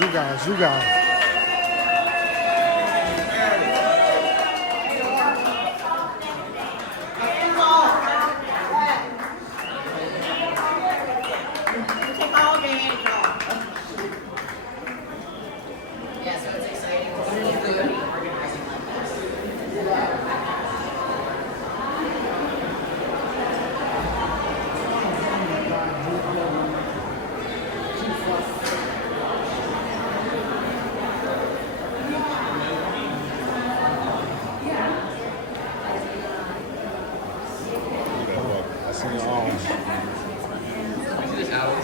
You guys.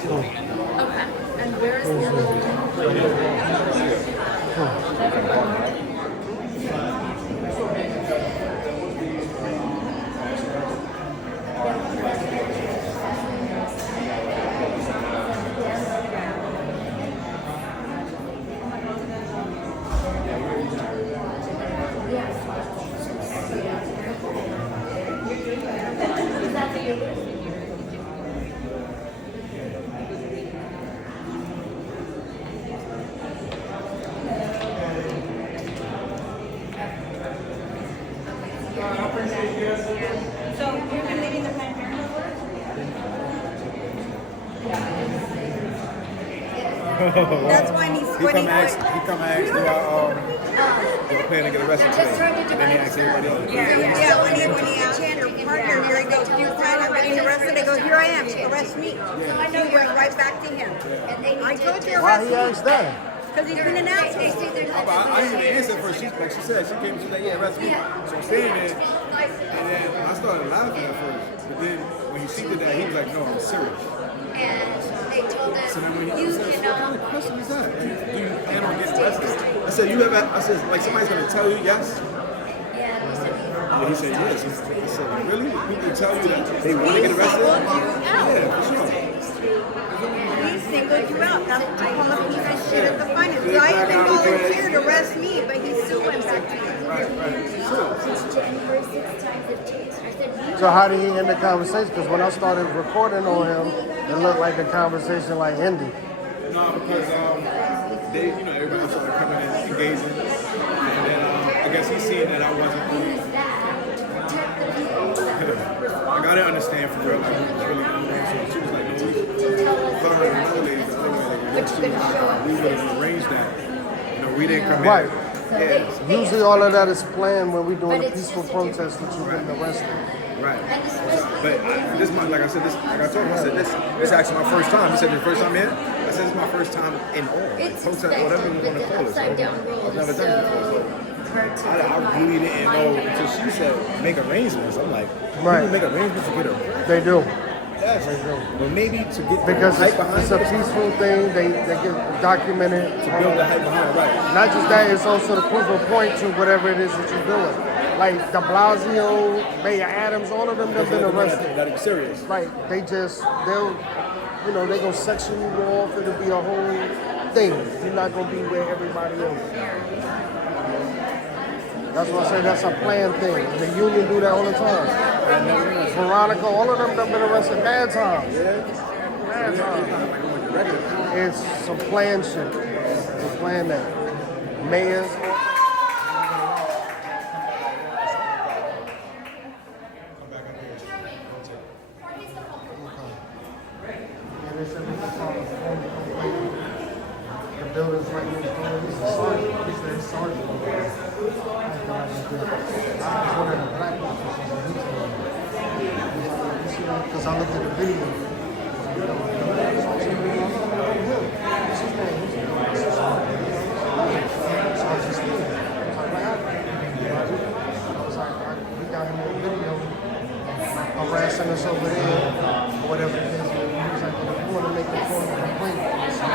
Okay. And where is the other So you've been leading the Planned Parenthood work? That's when he's He come and ask, do I plan to get arrested today? And then he asks everybody else. Yeah, when he asked your partner, here he goes, do you plan on getting arrested? They go, here I am, arrest me. So I know, went right back to him. I told you Why arrest he me. asked that? Because he's been announced. I didn't even answer first. She said, she came and she was like, yeah, arrest me. So I'm standing there, and then I started laughing at first. But then when he see that, he was like, no, I'm serious. And they told us So then when he you said, what kind cannot. of question is that? Do you plan on getting arrested? I said, I said, like somebody's going to tell you yes? Yeah, we said And he said, yes. I said, really? People tell you that they want to get arrested? Yeah, for sure. He singled you out. That's why I call up you guys shit at the finest. I even volunteered to arrest me, but he still went back to you. Right. Sure. since January 6th times 15. So I said, So how did he end the conversation? Because when I started recording on him, it looked like the conversation like ended. No, because they, everybody started coming and engaging, and then I guess he seen that I wasn't really. Like I didn't understand for real, like what was really going on. So she was like, no, we thought her and another lady, the other way, we would have arranged that. We didn't come Right. in. Yeah. Usually all of that is planned when we're doing a peaceful protest that you've been arrested. Right. But this month, like I said, like I told him, I said this is actually my first time. He said, your first time in? I said, it's my first time in all. Like, protest, whatever you want to call it. So, I've never done it before. So I really didn't know until she said, make arrangements. I'm like, Right. people make arrangements to get her. They do. Yes. But maybe to get Because the hype behind it's a it, peaceful thing. They get documented. to build the hype behind it, right. Not just that, it's also the proof of point to whatever it is that you're doing. Like de Blasio, Mayor Adams, all of them have been arrested. Gotta be serious. Right, they'll they gonna section you off. It'll be a whole thing. You're not gonna be where everybody else is. That's why I say that's a planned thing. The union do that all the time. Veronica, all of them have been arrested mad times. Mad times. It's some planned shit. It's planned that. Mayors. The building's right next door. He's a sergeant. He's the sergeant. I was one of the black officers. Because I looked at the video. Harassing us over there, or whatever it is. He was like, if you want to make a formal complaint, go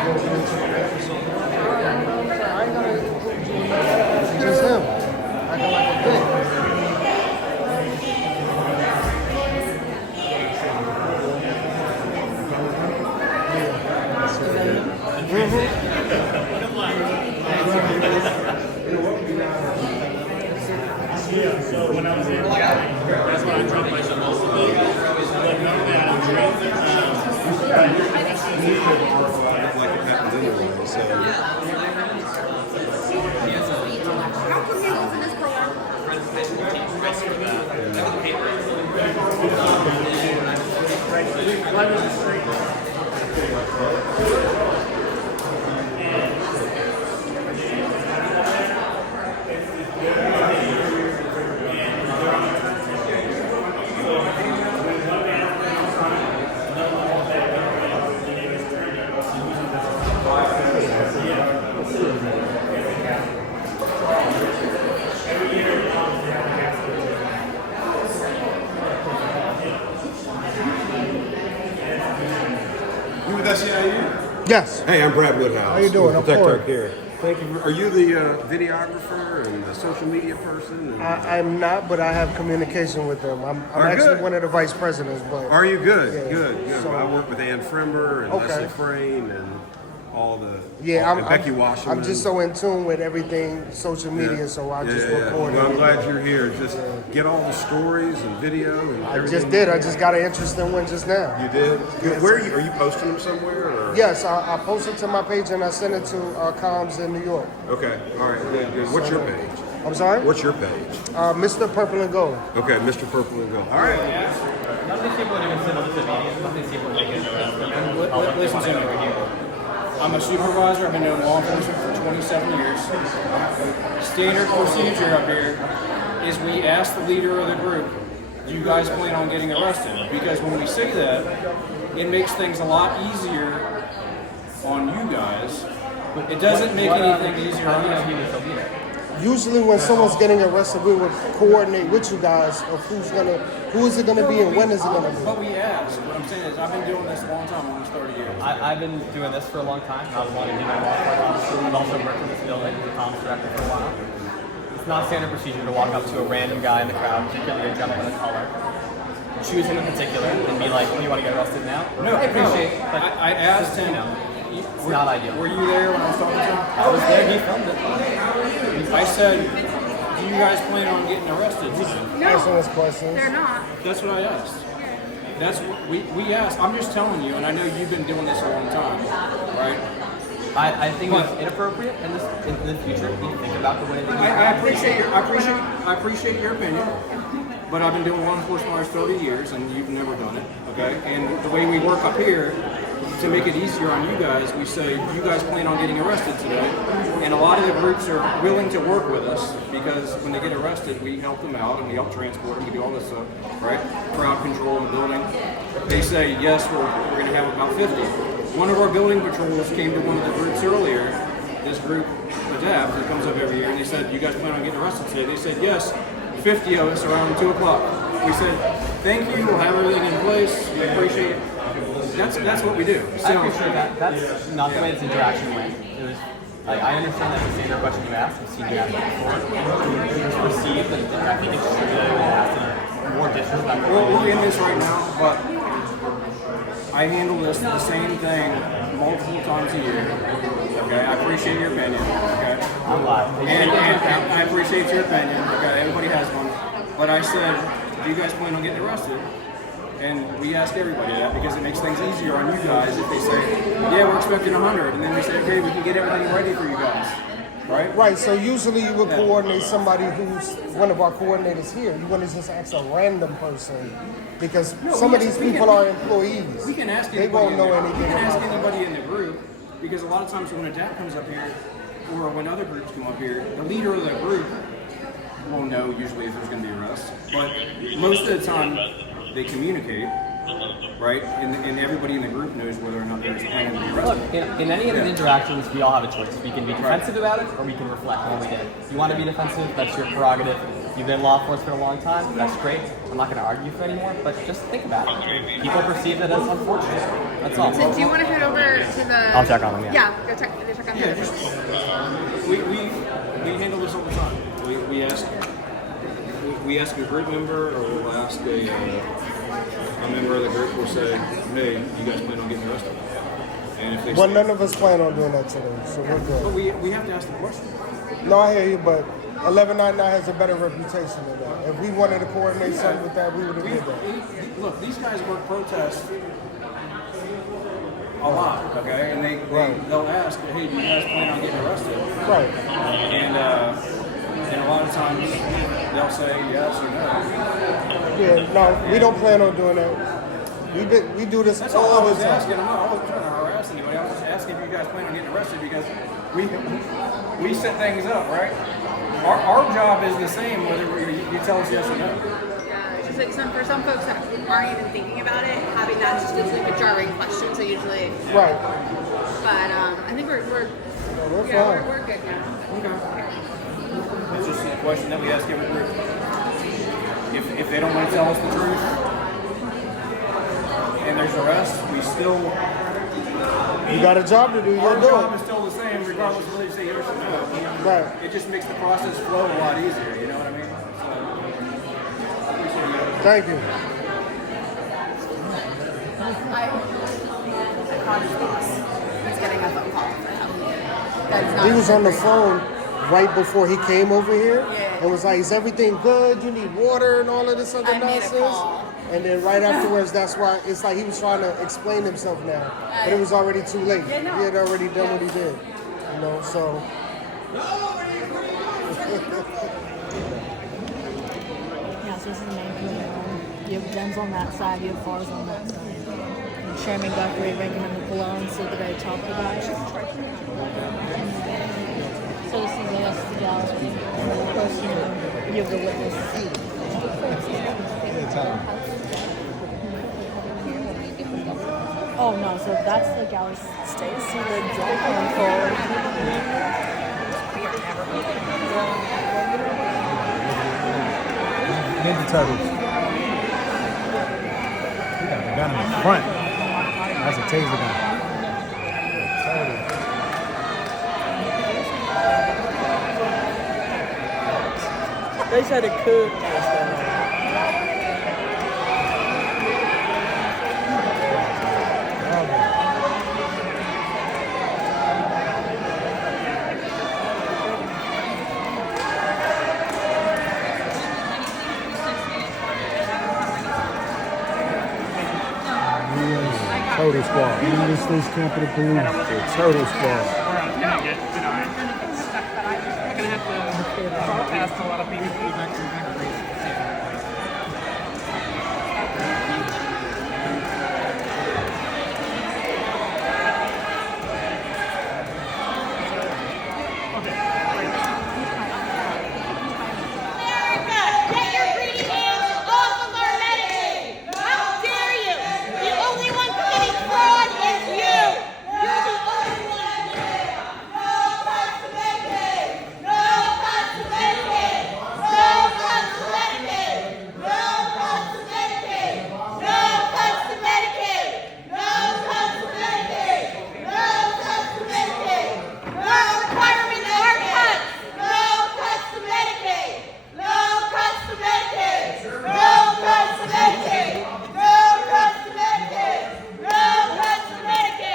over into the office over there. I ain't gonna include you in that. It's just him. Acting like a dick. Yeah, so when I was there, that's when I dropped myself also. But none of that, like it happens anyway. So How come he was in his program? you with SCIU? Yes. Hey, I'm Brad Woodhouse. How you doing? I'm Protect Our Corey. Care. Thank you. Are you the videographer and the social media person? And I'm not, but I have communication with them. I'm Are actually good. one of the vice presidents, but are you good? Yeah. Good. So- I work with Ann Frember and Okay. Leslie Frayne and all the yeah, and Becky Washerman. I'm just so in tune with everything social media, so I just record Well, I'm it. glad you're here. Just get all the stories and video and I everything. just did. I just got an interesting one just now. You did? Where are you? Are you posting them somewhere? Or? Yes, I posted to my page and I sent it to Comms in New York. Okay. All right. Good. What's your page? I'm sorry? What's your page? Mr. Purple and Gold. Okay, Mr. Purple and Gold. All right. None of these people are even civil disobedience. None of these people are making an arrest. Listen to me. I'm a supervisor. I've been doing law enforcement for 27 years. Standard procedure up here is we ask the leader of the group, do you guys plan on getting arrested? Because when we say that, it makes things a lot easier on you guys. It doesn't make anything easier on us. He was the leader. Usually when someone's getting arrested, we would coordinate with you guys of who is it gonna be and when is it gonna be. But we ask. What I'm saying is I've been doing this a long time, almost 30 years. I've been doing this for a long time. I was wanting to do my law enforcement. I've also worked in this building as a comms director for a while. It's not standard procedure to walk up to a random guy in the crowd, particularly a gentleman of color, choose him in particular, and be like, "Oh, you want to get arrested now?" No, I appreciate, no. but I asked him. it's not ideal. Were you there when I was talking to him? I was there. He filmed it. I said, do you guys plan on getting arrested? Answer those questions. They're not. That's what I asked. That's what we asked. I'm just telling you, and I know you've been doing this a long time, right? I think it's inappropriate in the future. You need to think about the way that I appreciate your opinion, but I've been doing law enforcement for 30 years, and you've never done it. Okay, and the way we work up here, to make it easier on you guys, we say, you guys plan on getting arrested today, and a lot of the groups are willing to work with us because when they get arrested, we help them out and we help transport them, we do all this stuff, right? Crowd control in the building. They say, yes, we're going to have about 50. One of our building patrols came to one of the groups earlier, this group, Adapt, that comes up every year, and they said, you guys plan on getting arrested today? They said, yes, 50 of us around 2 o'clock. We said, thank you, we'll have everything in place, we appreciate it. That's what we do. I appreciate that. That's not the way this interaction went. It was. I understand that's the standard question you asked. I've seen you ask it before. It was perceived, and I think it's should be asked in a more disrespectful way. We're in this right now, but I handle this the same thing multiple times a year. Okay, I appreciate your opinion. Okay, I'm live. and I appreciate your opinion. Okay, everybody has one. But I said, do you guys plan on getting arrested? And we ask everybody that because it makes things easier on you guys if they say, yeah, we're expecting 100. And then we say, okay, we can get everything ready for you guys. Right? Right, so usually you would coordinate somebody who's one of our coordinators here. You wouldn't just ask a random person because some of these people are employees. We can ask They anybody. won't know anything We can ask about that. anybody in the group because a lot of times when a DAP comes up here or when other groups come up here, the leader of the group will know usually if there's going to be arrests. But most of the time they communicate, right? And everybody in the group knows whether or not there's planning to be Look, arrested. in any of these interactions, we all have a choice. We can be defensive about it, or we can reflect on what we did. If you want to be defensive, that's your prerogative. You've been in law enforcement for a long time, that's great. I'm not going to argue for it anymore, but just think about it. People perceive it as unfortunate. That's all. So do you want to head over to the? I'll check on them, yeah. Yeah, go check on Yeah, them. just we handle this all the time. We ask a group member, or we'll ask a member of the group. Will say, "Hey, you guys plan on getting arrested?" And if they Well, say, none of us plan on doing that today, so we're but good. we have to ask the question. No, I hear you, but 1199 has a better reputation than that. If we wanted to coordinate something with that, we would have did that. Look, these guys work protests a lot, okay? And they'll ask, hey, do you guys plan on getting arrested? Right. And a lot of times they'll say yes or no. Yeah, no, we don't plan on doing that. We do this That's all I all the was asking. time. I'm not always trying to harass anybody. I was just asking if you guys plan on getting arrested because we set things up, right? Our job is the same whether you tell us yes or no. Yeah, it's just like for some folks that aren't even thinking about it, having that just is like a jarring question. So usually, Right. but I think we're We're yeah, fine. we're good now. Okay. It's just a question that we ask every group. If they don't want to tell us the truth and there's arrest, we still. You got a job to do. Our You'll do job it. is still the same, regardless of whether you say yes or no. Right. It just makes the process flow a lot easier. You know what I mean? So, I appreciate you. Thank you. I called his boss. He's getting a phone call for him. That's not He was on the phone right before he came over here Yeah. and was like, "Is everything good? You need water and all of this other I made a nonsense." call. And then right afterwards, that's why it's like he was trying to explain himself now, but it was already too late. Yeah, no. He had already done what he did, you know. So Yeah, so this is the main room. You have Dems on that side, you have Fars on that side. And Chairman Guthrie, Ranking Malone sit at the very top of the guys. So this is the gallery. And then of course, you know, you have the witness. Oh no, so that's the gallery stays seated, draw arm forward. Ninja Turtles. We got the gun in the front. That's a taser gun. They said it could. Turtle Squad. United States Capitol Police. The Turtle Squad. Get your greedy hands off of our Medicaid! How dare you! The only one committing fraud is you! You're the only one doing it! No cuts to Medicaid! No cuts to Medicaid! No cuts to Medicaid! No cuts to Medicaid! No cuts to Medicaid! No cuts to Medicaid! No cuts to Medicaid! No requirements are cuts! No cuts to Medicaid! No cuts to Medicaid! No cuts to Medicaid! No cuts to Medicaid! No cuts to Medicaid!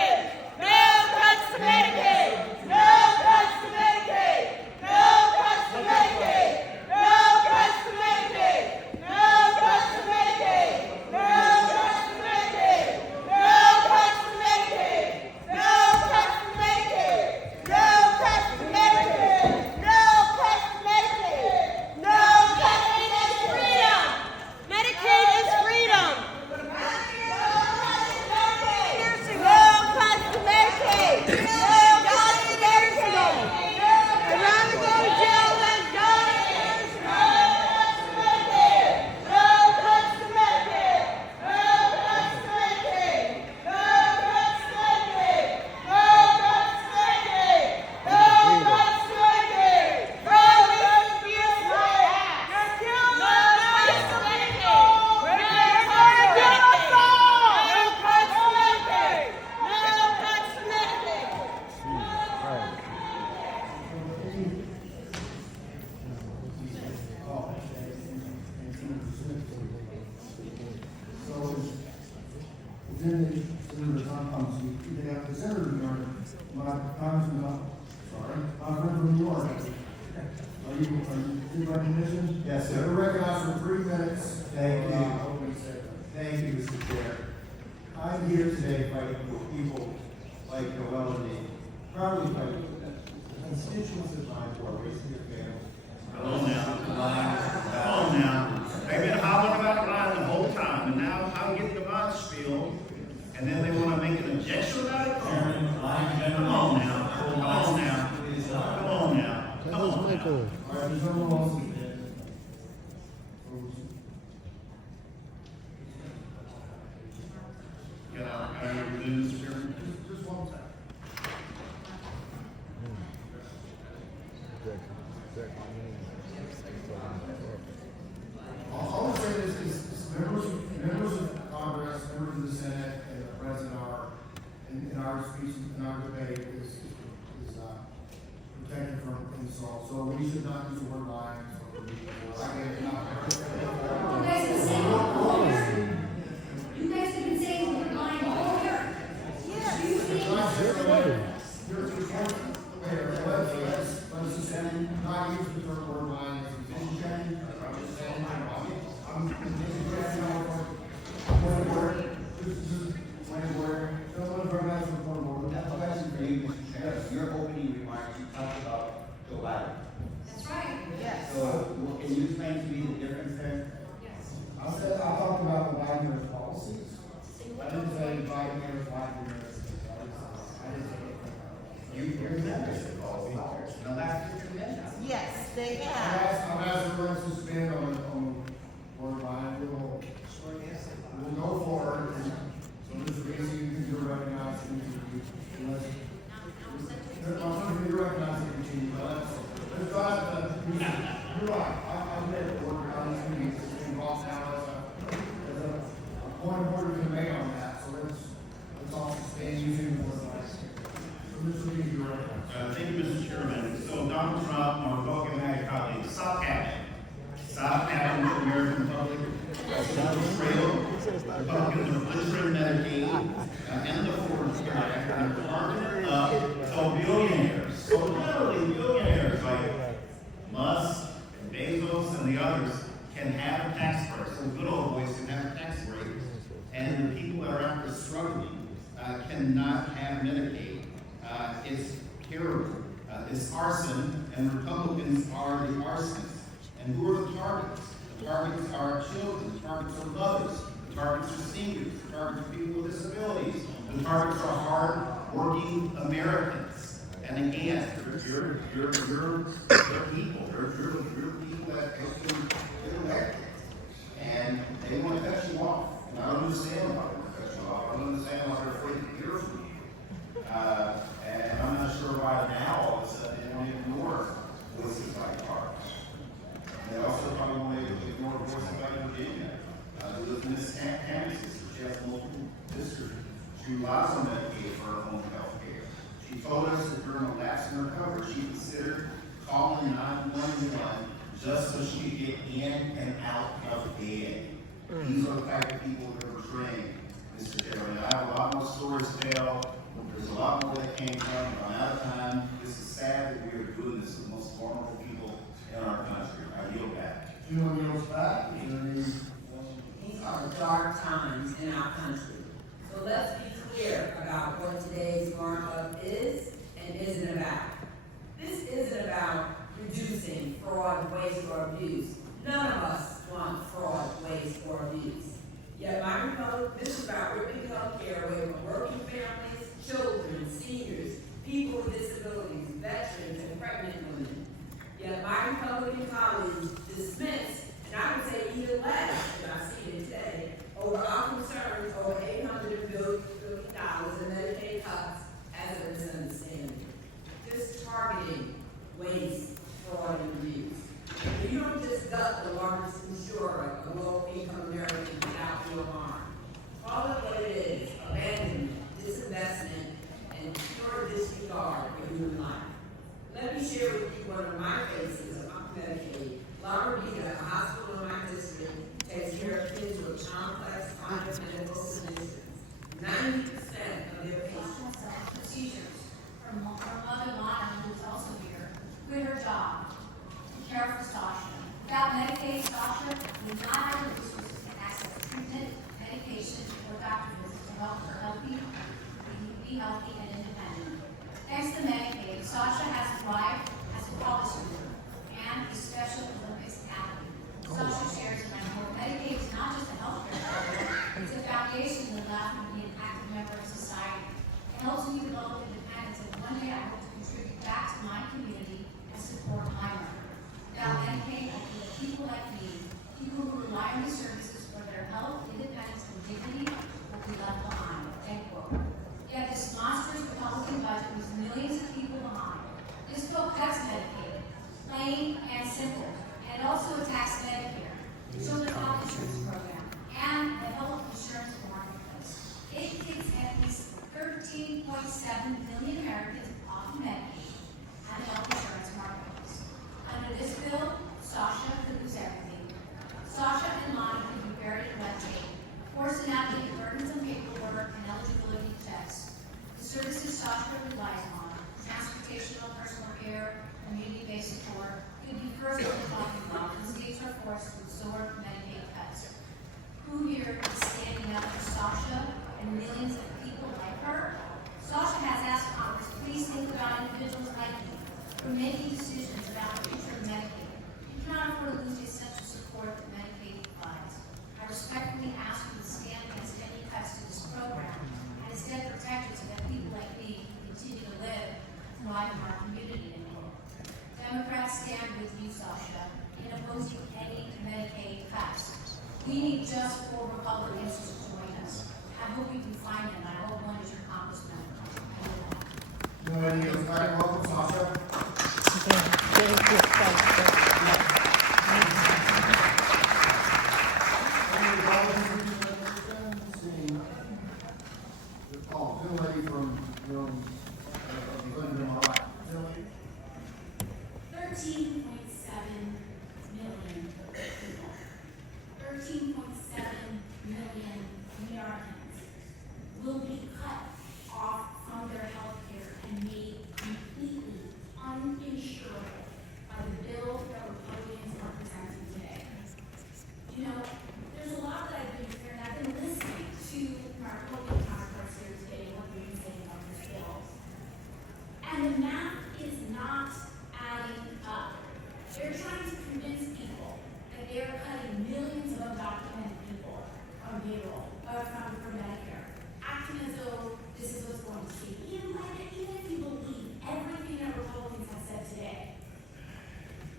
No cuts to Medicaid! No cuts to Medicaid! No cuts to Medicaid! No cuts to Medicaid! No cuts to Medicaid! No cuts to Medicaid! No cuts to Medicaid! No cuts to Medicaid! No cuts to Medicaid! No cuts to Medicaid! No Medicaid is freedom! Medicaid is freedom! No cuts to Medicaid! No cuts to Medicaid! I'd rather go to jail than die! No cuts to Medicaid! No cuts to Medicaid! No cuts to Medicaid! No cuts to Medicaid! No cuts to Medicaid! No cuts to Medicaid! You're killing us! No cuts to Medicaid! We're gonna kill us all! No cuts to Medicaid! No cuts to Medicaid! Yes, sir. You're recognized for 3 minutes. Thank you. Thank you, Mr. Chair. I'm here today fight with people like Noel and me, probably fight constituents of mine who are raising their families. Come on now. They've been hollering about lying the whole time, and now I'm getting the box spiel, and then they want to make an objection about it? Come on now. Come on now. Come on now. Come on now. All right, there's no more. Can I resume, Mr. Chairman? Just one time. All I'm saying is members of Congress, members of the Senate, and the President are, in our speech, in our debate, is protected from insult. So we should not use the word lying. You guys have been saying we're lying all year. Let's just not use the term word lying as a vision. I'm just saying, I'm your opening remarks, you talked about Joe Biden. That's right. Yes. So, can you explain to me the difference there? Yes. I talked about the Biden policies. I didn't say Biden years, Biden years. I didn't say it. Your members have all powers. No last year convention. Yes, they have. I'm asking for us to spend on Biden. We'll go forward. So there's a reason you can do recognizing. You're recognizing but you're right. I've made it work on this meeting. It's involved now as a point of order to make on that. So let's also stay using the word like. So this will be your recognized. Thank you, Mr. Chairman. So Donald Trump, my Republican MAGA colleagues, stop having the American public betrayal. Republicans are butchering Medicaid and the Affordable Care Act, and they're partnering up so billionaires, so literally billionaires like Musk and Bezos and the others can have a tax break. So good old boys can have a tax break, and the people that are out there struggling cannot have Medicaid. It's terrible. It's arson, and Republicans are the arsonists. And who are the targets? The targets are children, the targets are mothers, the targets are seniors, the targets are people with disabilities, the targets are hard-working Americans. And again, you're people, you're people that help them get elected. And they want to cut you off. And I don't understand why they want to cut you off. I don't understand why they're afraid to hear from you. And I'm not sure why now all of a sudden they want to ignore voices like ours. They also probably want to ignore voices like Virginia. Miss Hammond, she has multiple districts. She relies on Medicaid for her own health care. She told us that during a lapse in her coverage, she considered calling 911 just so she could get in and out of bed. These are the type of people that are portraying, Mr. Chairman. I have a lot more stories to tell. There's a lot more that came from. I'm out of time. This is sad that we are doing this with the most vulnerable people in our country. I yield back. You know, yield back. These are dark times in our country. So let's be clear about what today's markup is and isn't about. This isn't about reducing fraud, waste, or abuse. None of us want fraud, waste, or abuse. Yet my Republic, this is about ripping health care away from working families, children, seniors, people with disabilities, veterans, and pregnant women. Yet my Republican colleagues dismiss, and I would say even less, and I see it today, over our concerns over $800 billion in Medicaid cuts as a misunderstanding. Just targeting waste, fraud, and abuse. You don't just gut the largest insurer of low-income Americans without your harm. Call it what it is: abandonment, disinvestment, and pure disregard for human life. Let me share with you one of my cases of Medicaid be healthy and independent. Thanks to Medicaid, Sasha has thrived as a college student and a Special Olympics athlete. Sasha shares in my hope Medicaid is not just a healthcare program, it's a foundation that allows me to be an active member of society. It helps me develop independence, and one day I hope to contribute back to my community and support my mother. Without Medicaid, I feel that people like me, people who rely on these services for their health, independence, and dignity, will be left behind. End quote. Yet this monstrous Republican budget leaves millions of people behind. This bill cuts Medicaid, plain and simple, and it also attacks Medicare, the Children's Health Insurance Program, and the health insurance marketplace. It kicks at least 13.7 million Americans off of Medicaid and the health insurance marketplace. Under this bill, Sasha could lose everything. Sasha and Lonnie could be buried in red tape, forced to navigate burdensome paperwork and eligibility tests. The services Sasha relies on, transportational, personal care, community-based support, could be further talking about when states are forced to absorb Medicaid cuts. Who here is standing up for Sasha and millions of people like her? Sasha has asked Congress, please think about individuals like me who are making decisions about the future of Medicaid. You cannot afford to lose the essential support that Medicaid provides. I respectfully ask you to stand against any cuts to this program and instead protect it so that people like me can continue to live and thrive in our community anymore. Democrats stand with you, Sasha, in opposing any Medicaid cuts. We need just 4 Republicans to join us. I hope you can find them. I hope one is your congressman. Welcome, Sasha. Oh, Phil Lady from Clinton, Phil Lady. 13.7 million people. 13.7 million Americans will be cut off from their health care and made completely uninsurable by the bill that Republicans are presenting today. You know, there's a lot that I've been hearing. I've been listening to my Republican counterparts here today and what they've been saying about this bill. And the math is not adding up. They're trying to convince people that they are cutting millions of undocumented people from payroll, from Medicare, acting as though this is what's going to see. Even if you believe everything that Republicans have said today,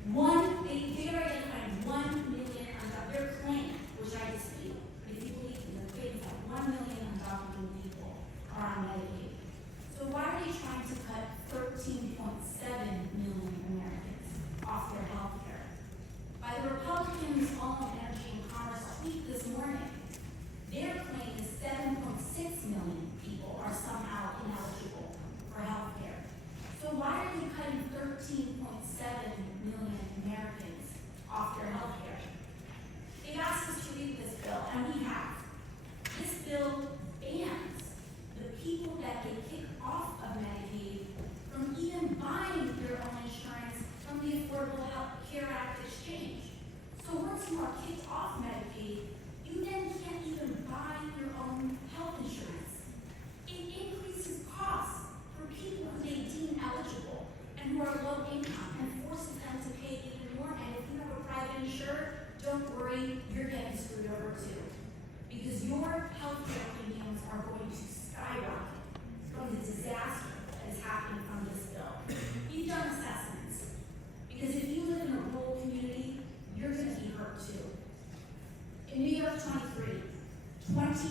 they are identifying 1 million undocumented. Their claim, which I dispute, but if you believe in the claim that 1 million undocumented people are on Medicaid. So why are they trying to cut 13.7 million Americans off their health care? By the Republicans' own Energy and Commerce tweet this morning, their claim is 7.6 million people are somehow ineligible for health care. So why are they cutting 13.7 million Americans off their health care? They've asked us to read this bill, and we have. This bill bans the people that they kick off of Medicaid from even buying their own insurance from the Affordable Care Act exchange. So once you are kicked off Medicaid, you then can't even buy your own health insurance. It increases costs for people who they deem eligible and who are low income and forces them to pay even more. And if you have a private insurer, don't worry, you're getting screwed over too. Because your health care premiums are going to skyrocket from the disaster that is happening from this bill. We've done assessments. Because if you live in a rural community, you're going to be hurt too. In New York 23, 25%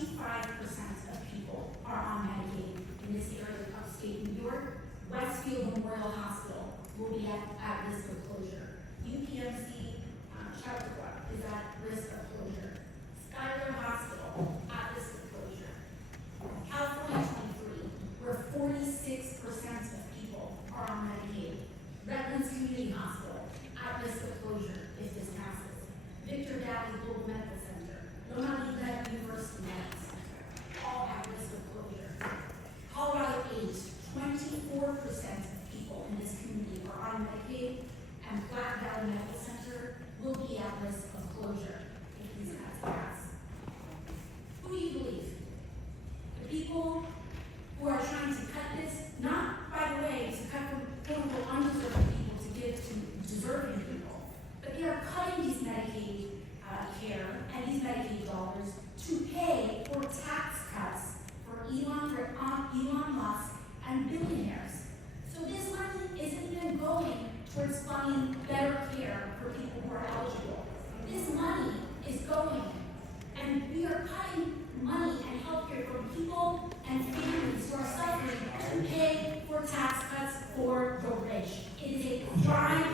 of people are on Medicaid in this area of upstate New York. Westfield Memorial Hospital will be at risk of closure. UPMC Chappaqua is at risk of closure. Schuyler Hospital at risk of closure. California 23, where 46% of people are on Medicaid. Redlands Community Hospital at risk of closure if this passes. Victor Valley Global Medical Center, Loma Linda University Medical Center, all at risk of closure. Colorado 8, 24% of people in this community are on Medicaid, and Black Valley Medical Center will be at risk of closure if these cuts pass. Who do you believe? The people who are trying to and billionaires. So this money isn't even going towards funding better care for people who are eligible. This money is going, and we are cutting money and health care from people and families who are suffering to pay for tax cuts for the rich. It is a crime